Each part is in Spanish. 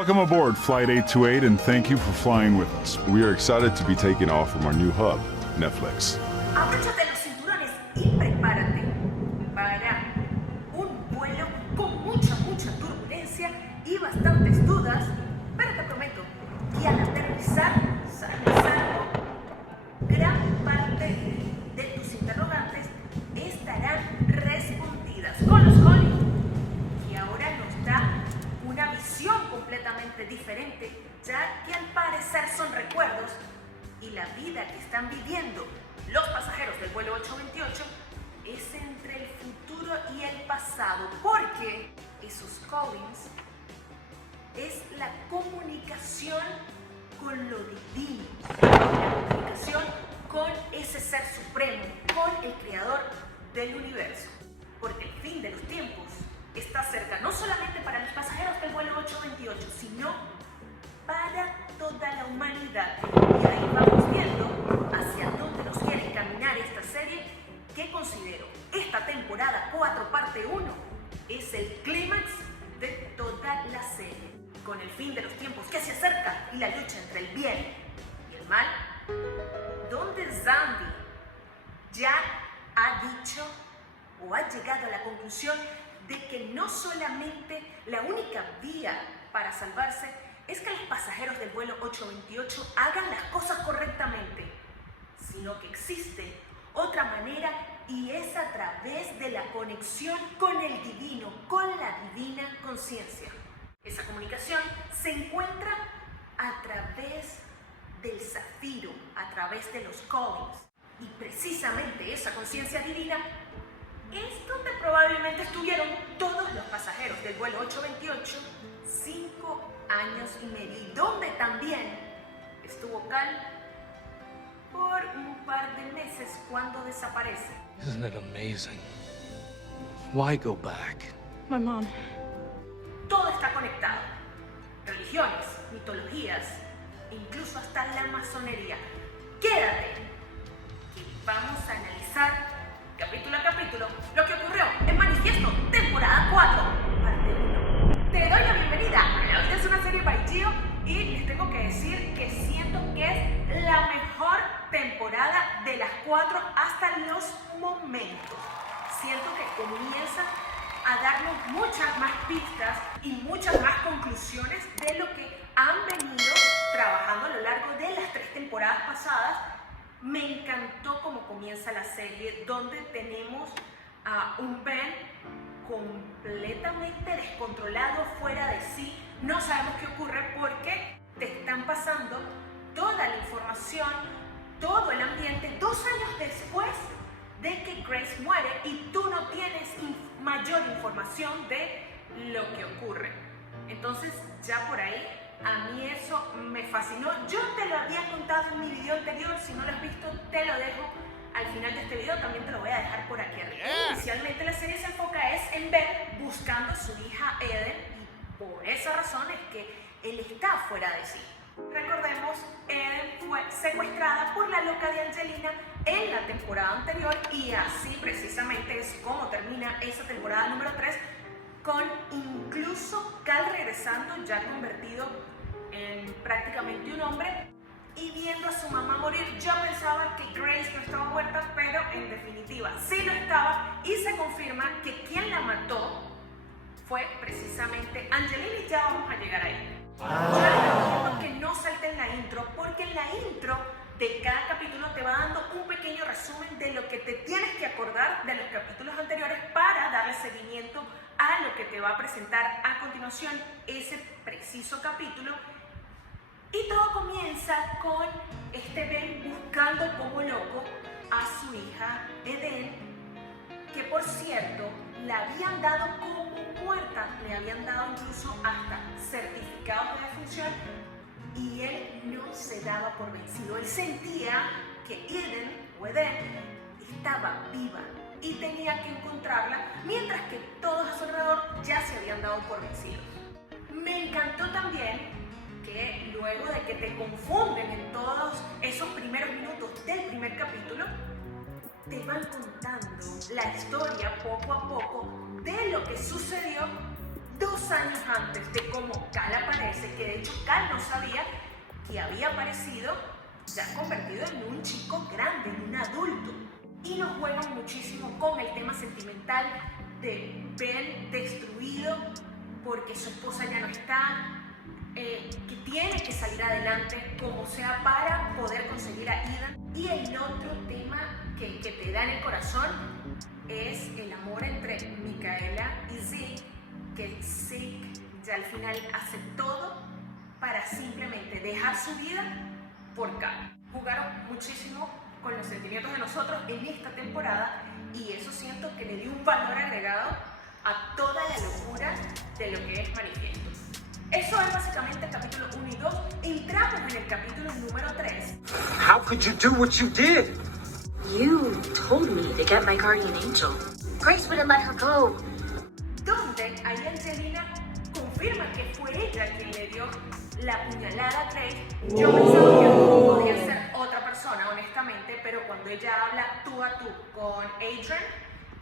Welcome aboard Flight 828 and thank you for flying with us. We are excited to be taking off from our new hub, Netflix. Abróchate los cinturones y prepárate para un vuelo con mucha turbulencia y bastantes dudas, pero te prometo que al aterrizar, gran parte de tus interrogantes estarán respondidas con los Holly, que ahora nos da una visión completamente diferente, ya que al parecer son recuerdos y la vida que están viviendo los pasajeros del vuelo 828 es entre el futuro y el pasado, porque esos callings es la comunicación con lo divino, la comunicación con ese ser supremo, con el creador del universo, porque el fin de los tiempos está cerca, no solamente para los pasajeros del vuelo 828, sino para toda la humanidad. Y ahí vamos viendo hacia dónde nos quiere caminar esta serie, que considero esta temporada 4, parte 1, es el clímax de toda la serie. Con el fin de los tiempos que se acerca y la lucha entre el bien y el mal, donde Xandi ya ha dicho o ha llegado a la conclusión de que no solamente la única vía para salvarse es que los pasajeros del vuelo 828 hagan las cosas correctamente, sino que existe otra manera y es a través de la conexión con el divino, con la divina conciencia. Esa comunicación se encuentra a través del zafiro, a través de los callings. Y precisamente esa conciencia divina es donde probablemente estuvieron todos los pasajeros del vuelo 828 5 años y medio, y donde también estuvo Cal por un par de meses cuando desaparece. Isn't it amazing? Why go back? My mom. Todo está conectado. Religiones, mitologías, incluso hasta la masonería. Quédate, que vamos a analizar capítulo a capítulo lo que ocurrió en Manifiesto, temporada 4, parte 1. Te doy la bienvenida. La vida es una serie by Gio y les tengo que decir que siento que es la mejor temporada de las 4 hasta los momentos. Siento que comienza a darnos muchas más pistas y muchas más conclusiones de lo que han venido trabajando a lo largo de las 3 temporadas pasadas. Me encantó cómo comienza la serie, donde tenemos a un Ben completamente descontrolado, fuera de sí. No sabemos qué ocurre porque te están pasando toda la información, todo el ambiente 2 años después de que Grace muere y tú no tienes mayor información de lo que ocurre. Entonces ya por ahí a mí eso me fascinó. Yo te lo había contado en mi video anterior, si no lo has visto te lo dejo al final de este video, también te lo voy a dejar por aquí arriba. Inicialmente la serie se enfoca en Ben buscando a su hija Eden, y por esa razón es que él está fuera de sí. Recordemos, Eden fue secuestrada por la loca de Angelina en la temporada anterior, y así precisamente es como termina esa temporada número 3, con incluso Cal regresando ya convertido en prácticamente un hombre y viendo a su mamá morir. Yo pensaba que Grace no estaba muerta, pero en definitiva sí lo estaba, y se confirma que quien la mató fue precisamente Angelina, y ya vamos a llegar ahí. Yo les recomiendo que no salten la intro, porque en la intro de cada capítulo te va dando un pequeño resumen de lo que te tienes que acordar de los capítulos anteriores para darle seguimiento a lo que te va a presentar a continuación ese preciso capítulo. Y todo comienza con este Ben buscando como loco a su hija Eden, que por cierto la habían dado como muerta, le habían dado incluso hasta certificado de defunción, y él no se daba por vencido. Él sentía que Eden estaba viva y tenía que encontrarla, mientras que todos a su alrededor ya se habían dado por vencidos. Me encantó también que luego de que te confunden en todos esos primeros minutos del primer capítulo, te van contando la historia poco a poco de lo que sucedió 2 años antes de cómo Cal aparece, que de hecho Cal no sabía que había aparecido ya convertido en un chico grande, en un adulto. Y nos juegan muchísimo con el tema sentimental de Ben destruido porque su esposa ya no está, que tiene que salir adelante como sea para poder conseguir a Ethan. Y el otro tema que te da en el corazón es el amor entre Micaela y Zeke, que Zeke ya al final hace todo para simplemente dejar su vida por Cal. Jugaron muchísimo con los sentimientos de nosotros en esta temporada y eso siento que le dio un valor agregado a toda la locura de lo que es Manifiesto. Eso es básicamente el capítulo 1 y 2. Entramos en el capítulo número 3. How could you do what you did? You told me to get my guardian angel. Grace wouldn't let her go. Donde ahí Angelina confirma que fue ella quien le dio la puñalada a Grace. Yo pensaba que podía ser otra persona, honestamente, pero cuando ella habla tú a tú con Adrian,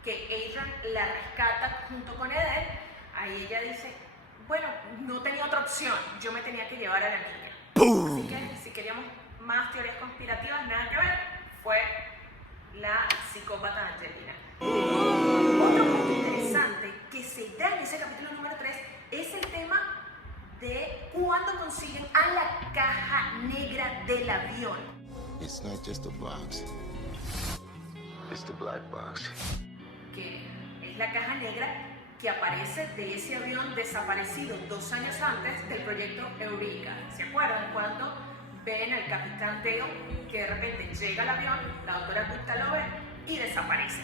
que Adrian la rescata junto con Edel, ahí ella dice, bueno, no tenía otra opción, yo me tenía que llevar a la niña. Así que si queríamos más teorías conspirativas, nada que ver, fue la psicópata Angelina. Otro punto interesante que se da en ese capítulo número 3 es el tema de cuando consiguen a la caja negra del avión. It's not just a box. It's the black box. Que es la caja negra que aparece de ese avión desaparecido 2 años antes del proyecto Eureka. ¿Se acuerdan cuando ven al capitán Dale que de repente llega al avión, la doctora Gupta lo ve y desaparece?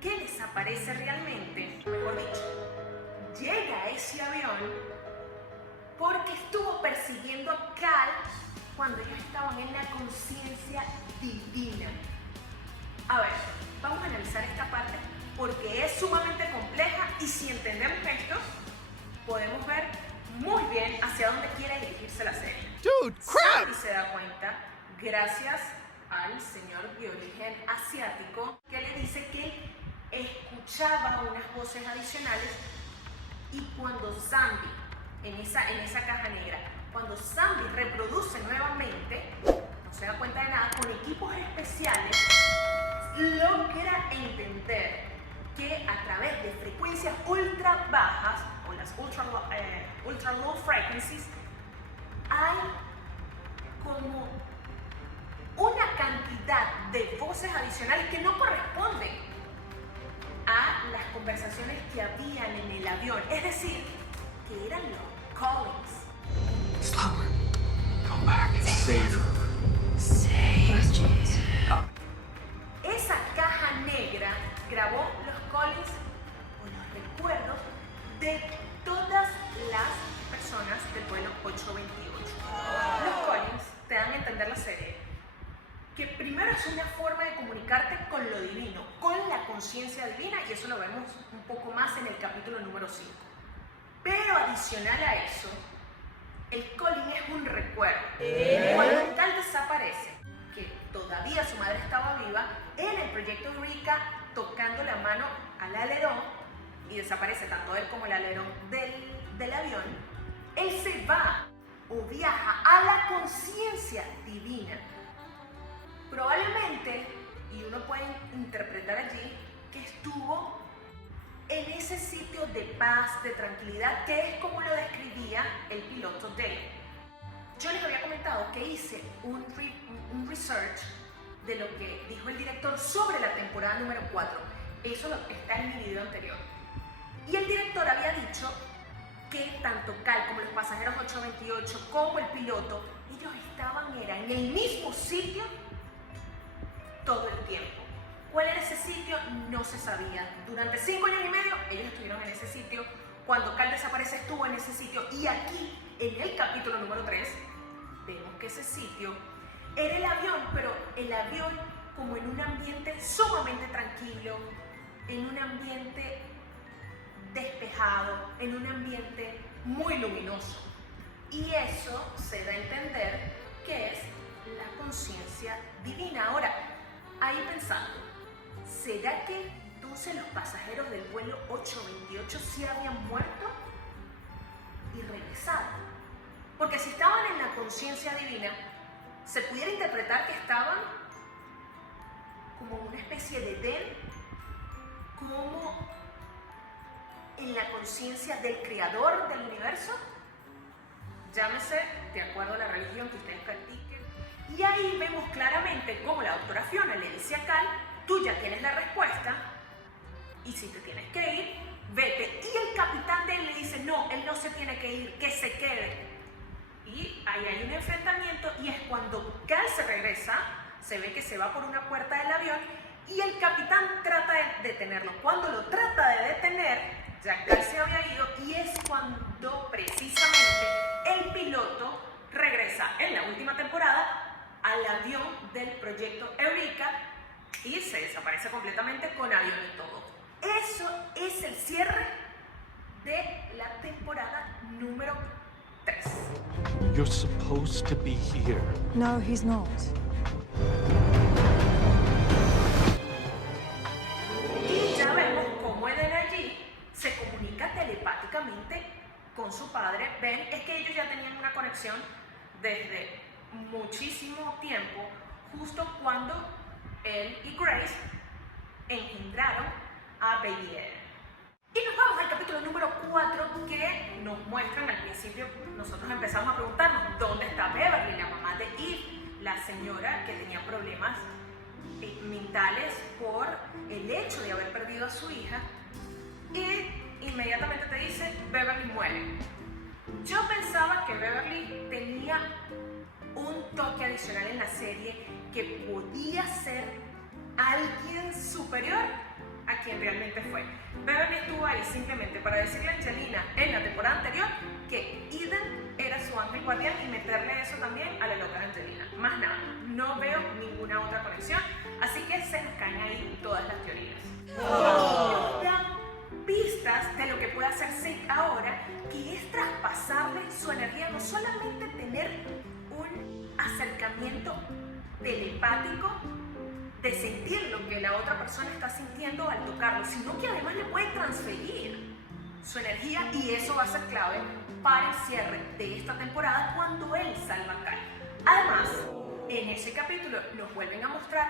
¿Qué desaparece realmente? Mejor dicho, llega a ese avión porque estuvo persiguiendo a Cal cuando ellos estaban en la conciencia divina. A ver, vamos a analizar esta parte porque es sumamente compleja y si entendemos esto, podemos ver muy bien hacia dónde quiere dirigirse la serie. Dude, crap! Y se da cuenta, gracias al señor de origen asiático, que le dice que él escuchaba unas voces adicionales y cuando Zambi, en esa caja negra, cuando Zambi reproduce nuevamente, no se da cuenta de nada, con equipos especiales, logra entender que a través de frecuencias ultra bajas o las ultra low frequencies hay como una cantidad de voces adicionales que no corresponden a las conversaciones que habían en el avión, es decir, que eran los callings. Slower. Come back. Save her. Esa caja negra grabó los callings o los recuerdos de todas las personas del vuelo 828. Los callings te dan a entender la serie que primero es una forma de comunicarte con lo divino, con la conciencia divina, y eso lo vemos un poco más en el capítulo número 5. Pero adicional a eso, el calling es un recuerdo. Cuando Cal desaparece, que todavía su madre estaba viva, en el proyecto Eureka, tocando la mano al alerón, y desaparece tanto él como el alerón del avión, él se va o viaja a la conciencia divina. Probablemente, y uno puede interpretar allí, que estuvo en ese sitio de paz, de tranquilidad, que es como lo describía el piloto Dale. Yo les había comentado que hice un research de lo que dijo el director sobre la temporada número 4. Eso está en mi video anterior. Y el director había dicho que tanto Cal como los pasajeros 828 como el piloto, ellos estaban en el mismo sitio todo el tiempo. ¿Cuál era ese sitio? No se sabía. Durante 5 años y medio ellos estuvieron en ese sitio. Cuando Cal desaparece estuvo en ese sitio. Y aquí, en el capítulo número 3, vemos que ese sitio era el avión, pero el avión como en un ambiente sumamente tranquilo, en un ambiente despejado, en un ambiente muy luminoso. Y eso se da a entender que es la conciencia divina. Ahora, ahí pensando, ¿será que entonces los pasajeros del vuelo 828 sí habían muerto? y regresado. Porque si estaban en la conciencia divina, se pudiera interpretar que estaban como una especie de Edén, como en la conciencia del creador del universo, llámese de acuerdo a la religión que ustedes practiquen. Y ahí vemos claramente cómo la doctora Fiona le dice a Cal, tú ya tienes la respuesta, y si te tienes que ir, vete. Y el capitán de él le dice, no, él no se tiene que ir, que se quede. Y ahí hay un enfrentamiento, y es cuando Cal se regresa, se ve que se va por una puerta del avión, y el capitán trata de detenerlo. Cuando lo trata de detener, ya Cal se había ido, y es cuando precisamente el piloto regresa en la última temporada al avión del proyecto Eureka y se desaparece completamente con avión y todo. Eso es el cierre de la temporada número 3. You're supposed to be here. No, he's not. Y ya vemos cómo Eden allí se comunica telepáticamente con su padre. Ven, es que ellos ya tenían una conexión desde muchísimo tiempo, justo cuando él y Grace engendraron a Baby Eden. Y nos vamos al capítulo número 4, que nos muestran al principio. Nosotros empezamos a preguntarnos dónde está Beverly, la mamá de Eve, la señora que tenía problemas mentales por el hecho de haber perdido a su hija, y inmediatamente te dice Beverly muere. Yo pensaba que Beverly tenía un toque adicional en la serie, que podía ser alguien superior a quien realmente fue. Beverly estuvo ahí simplemente para decirle a Angelina en la temporada anterior que Eden era su ángel guardián y meterle eso también a la loca de Angelina. Más nada, no veo ninguna otra conexión, así que se nos caen ahí todas las teorías. Nos dan pistas de lo que puede hacer Zeke ahora, que es traspasarle su energía, no solamente tener un acercamiento telepático de sentir lo que la otra persona está sintiendo al tocarlo, sino que además le puede transferir su energía, y eso va a ser clave para el cierre de esta temporada cuando él salva a Cal. Además, en ese capítulo nos vuelven a mostrar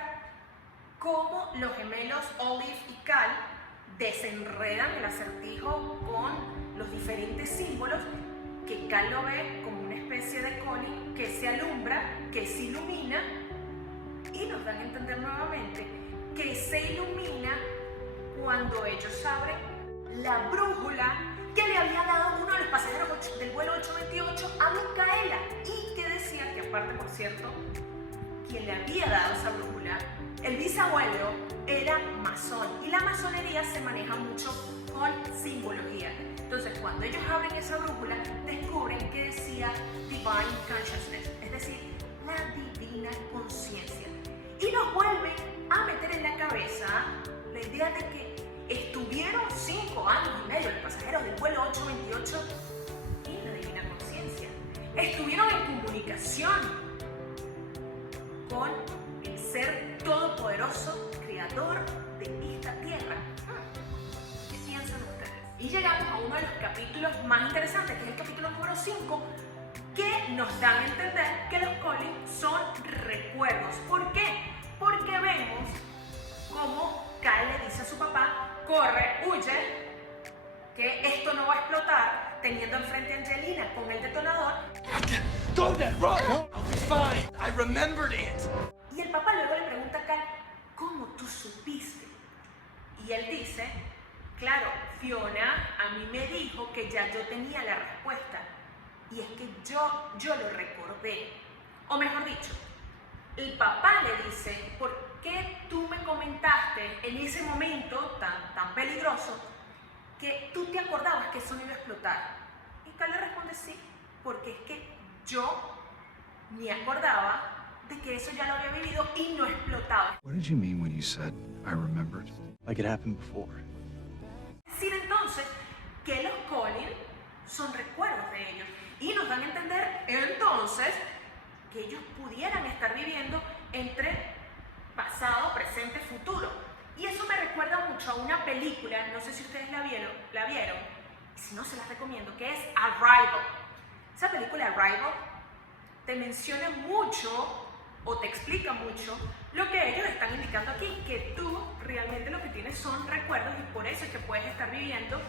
cómo los gemelos Olive y Cal desenredan el acertijo con los diferentes símbolos, que Cal lo ve como una especie de coni que se alumbra, que se ilumina, y nos dan a entender nuevamente que se ilumina cuando ellos abren la brújula que le había dado uno de los pasajeros del vuelo 828 a Micaela, y que decía que, aparte, por cierto, quien le había dado esa brújula, el bisabuelo, era masón, y la masonería se maneja mucho con simbología. Entonces, cuando ellos abren esa brújula, descubren que decía Divine Consciousness, es decir, la divina conciencia. Y nos vuelven a meter en la cabeza la idea de que estuvieron 5 años y medio los pasajeros del vuelo 828 en la divina conciencia. Estuvieron en comunicación con el ser todopoderoso, creador de esta tierra. ¿Qué piensan ustedes? Y llegamos a uno de los capítulos más interesantes, que es el capítulo número 5, que nos dan a entender que los Collins son recuerdos. ¿Por qué? Porque vemos cómo Cal le dice a su papá, corre, huye, que esto no va a explotar, teniendo enfrente a Angelina con el detonador. Go then, run! I'll be fine. I remembered it. Y el papá luego le pregunta a Cal, ¿cómo tú supiste? Y él dice, claro, Fiona a mí me dijo que ya yo tenía la respuesta. Y es que yo lo recordé. O mejor dicho, el papá le dice, ¿por qué tú me comentaste en ese momento tan peligroso que tú te acordabas que eso no iba a explotar? Y Cal le responde, sí, porque es que yo me acordaba de que eso ya lo había vivido y no explotaba. What did you mean when you said I remembered? Like it happened before. Es decir, entonces, que los Collins son recuerdos de ellos. Y nos dan a entender, entonces, que ellos pudieran estar viviendo entre pasado, presente, futuro. Y eso me recuerda mucho a una película, no sé si ustedes la vieron, si no se las recomiendo, que es Arrival. Esa película Arrival te menciona mucho o te explica mucho lo que ellos están indicando aquí, que tú realmente lo que tienes son recuerdos y por eso es que puedes estar viviendo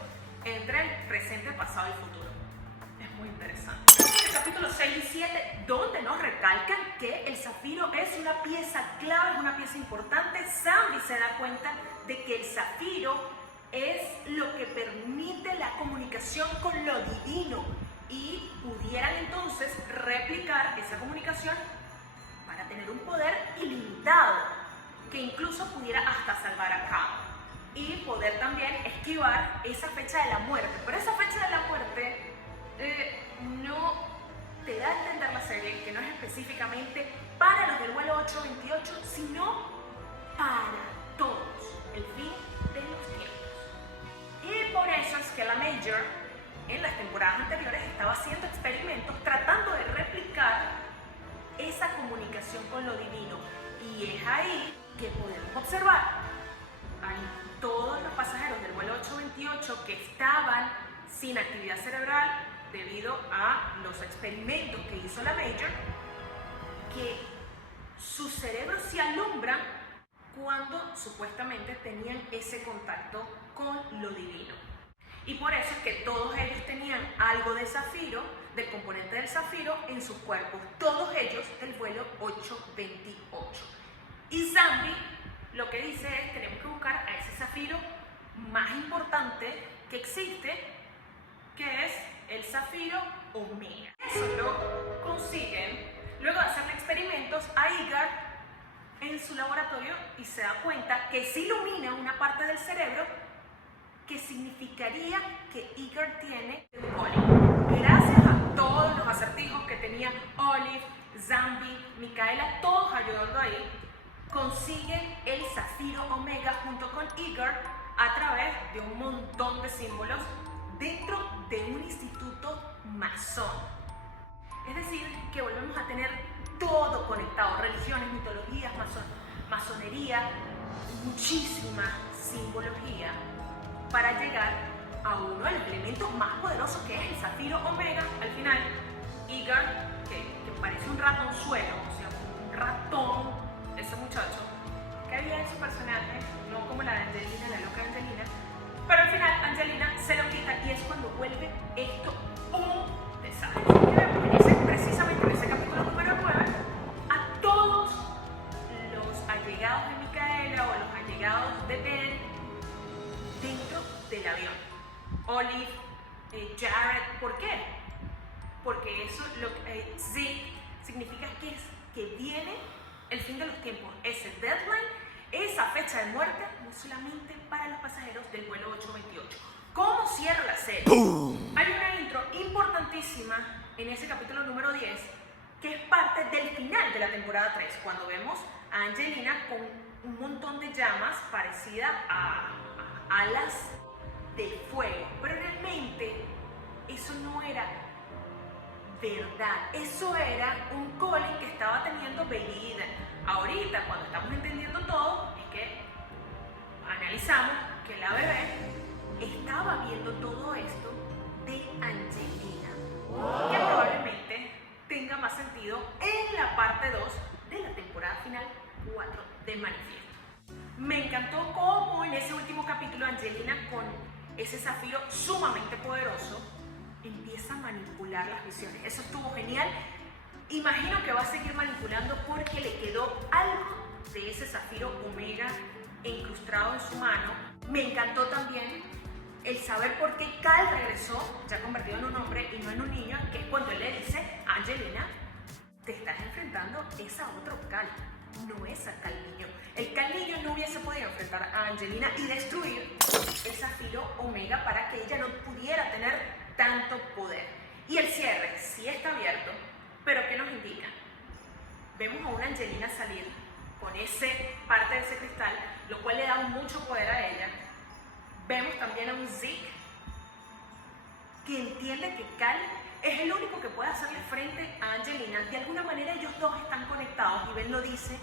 entre el presente, el pasado y el futuro. Es muy interesante. El capítulo 6 y 7, donde nos recalcan que el zafiro es una pieza clave, es una pieza importante. Zambi se da cuenta de que el zafiro es lo que permite la comunicación con lo divino y pudieran entonces replicar esa comunicación para tener un poder ilimitado que incluso pudiera hasta salvar a Cal y poder también esquivar esa fecha de la muerte. Pero esa fecha de la muerte no te da a entender la serie que no es específicamente para los del vuelo 828, sino para todos, el fin de los tiempos. Y por eso es que la Major en las temporadas anteriores estaba haciendo experimentos tratando de replicar esa comunicación con lo divino. Y es ahí que podemos observar a todos los pasajeros del vuelo 828 que estaban sin actividad cerebral debido a los experimentos que hizo la Major, que sus cerebros se alumbran cuando supuestamente tenían ese contacto con lo divino. Y por eso es que todos ellos tenían algo de zafiro, del componente del zafiro, en sus cuerpos. Todos ellos del vuelo 828. Y Zambi lo que dice es: tenemos que buscar a ese zafiro más importante que existe, que es el zafiro omega. Eso lo consiguen luego de hacerle experimentos a Igar en su laboratorio y se da cuenta que se ilumina una parte del cerebro que significaría que Igar tiene Olive. Gracias a todos los acertijos que tenía Olive, Zambi, Micaela, todos ayudando ahí, consiguen el zafiro omega junto con Igar a través de un montón de símbolos dentro de un instituto masón. Es decir, que volvemos a tener todo conectado: religiones, mitologías, masonería, muchísima simbología para llegar a uno de los elementos más poderosos, que es el zafiro omega. Al final, Igar, que parece un ratonzuelo, o sea, un ratón, ese muchacho, que había en su personaje, no como la de Angelina, la loca Angelina, pero al final Angelina se lo quita y es cuando vuelve esto un desastre. Precisamente en ese capítulo número 9, a todos los allegados de Micaela o los allegados de Ben dentro del avión. Olive, Jared, ¿por qué? Porque eso, Zeke, significa que viene el fin de los tiempos, ese deadline, esa fecha de muerte, no solamente para los pasajeros del vuelo 828. ¿Cómo cierra la serie? Hay una intro importantísima en ese capítulo número 10, que es parte del final de la temporada 3, cuando vemos a Angelina con un montón de llamas parecida a alas de fuego, pero realmente eso no era verdad, eso era un calling que estaba teniendo Baby Eden. Ahorita, cuando estamos entendiendo todo, es que analizamos que la bebé estaba viendo todo esto de Angelina, que probablemente tenga más sentido en la parte 2 de la temporada final 4 de Manifiesto. Me encantó cómo en ese último capítulo Angelina, con ese zafiro sumamente poderoso, empieza a manipular las visiones. Eso estuvo genial. Imagino que va a seguir manipulando porque le quedó algo de ese zafiro omega incrustado en su mano. Me encantó también el saber por qué Cal regresó ya convertido en un hombre y no en un niño, que es cuando él le dice a Angelina: te estás enfrentando es a otro Cal, no es a Cal niño. El Cal niño no hubiese podido enfrentar a Angelina y destruir el zafiro omega para que ella no pudiera tener tanto poder. Y el cierre sí está abierto, pero ¿qué nos indica? Vemos a una Angelina salir con ese parte de ese cristal, lo cual le da mucho poder a ella. Vemos también a un Zeke que entiende que Cal es el único que puede hacerle frente a Angelina. De alguna manera ellos dos están conectados y Ben lo dice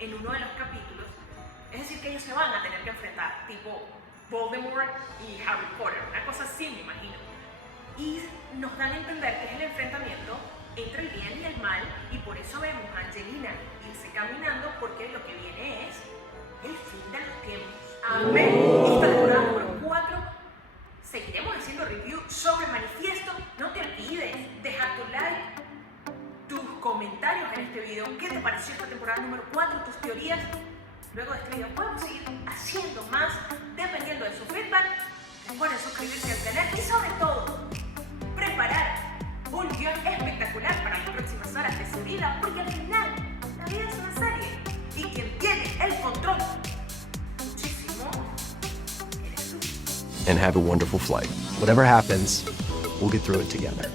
en uno de los capítulos. Es decir, que ellos se van a tener que enfrentar, tipo Voldemort y Harry Potter, una cosa así me imagino. y nos dan a entender que es el enfrentamiento entre el bien y el mal, y por eso vemos a Angelina irse caminando, porque lo que viene es el fin de los tiempos. Amén. Esta temporada número 4 seguiremos haciendo review sobre Manifiesto. No te olvides dejar tu like, tus comentarios en este video. ¿Qué te pareció esta temporada número 4? Tus teorías. Luego de este video podemos seguir haciendo más dependiendo de su feedback. Recuerden suscribirse al canal y sobre todo preparar un guión espectacular para las próximas horas de su vida, porque al final la vida es una serie y quien tiene el control muchísimo eres tú. And have a wonderful flight. Whatever happens, we'll get through it together.